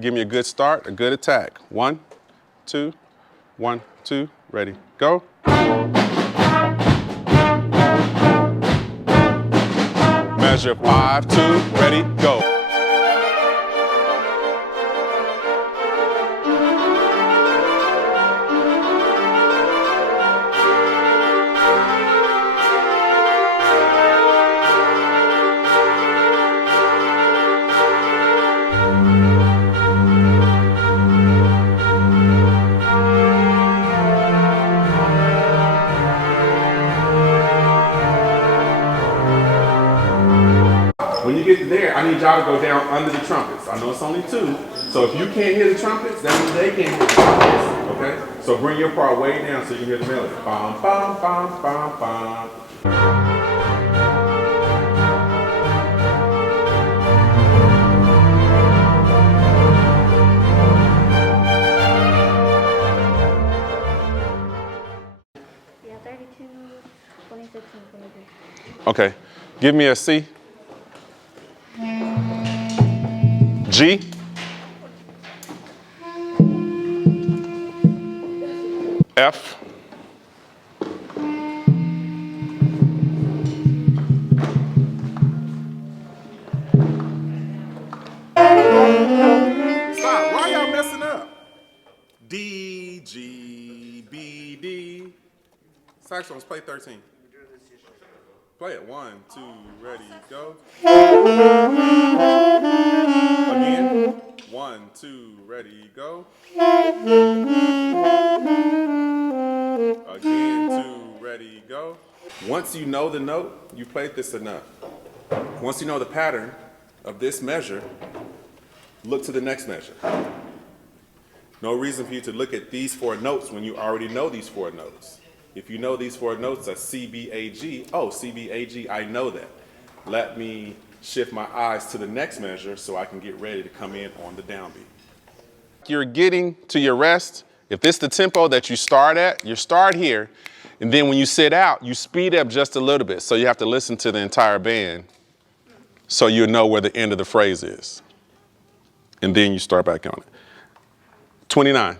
Give me a good start, a good attack. 1, 2, 1, 2, ready, go. Measure 5, 2, ready, go. When you get there, I need y'all to go down under the trumpets. I know it's only 2, so if you can't hear the trumpets, that means they can't hear the trumpets, okay? So bring your part way down so you can hear the melody. Bum, bum, bum, bum, bum. Yeah, 32, 26, and 23. Okay, give me a C. G. F. Stop, why y'all messing up? D, G, B, D. Saxophones, play 13. Play it, 1, 2, ready, go. Again, 1, 2, ready, go. Again, 2, ready, go. Once you know the note, you played this enough. Once you know the pattern of this measure, look to the next measure. No reason for you to look at these 4 notes when you already know these 4 notes. If you know these 4 notes are C, B, A, G, oh, C, B, A, G, I know that. Let me shift my eyes to the next measure so I can get ready to come in on the downbeat. You're getting to your rest. If this is the tempo that you start at, you start here, and then when you sit out, you speed up just a little bit. So you have to listen to the entire band so you know where the end of the phrase is. And then you start back on it. 29.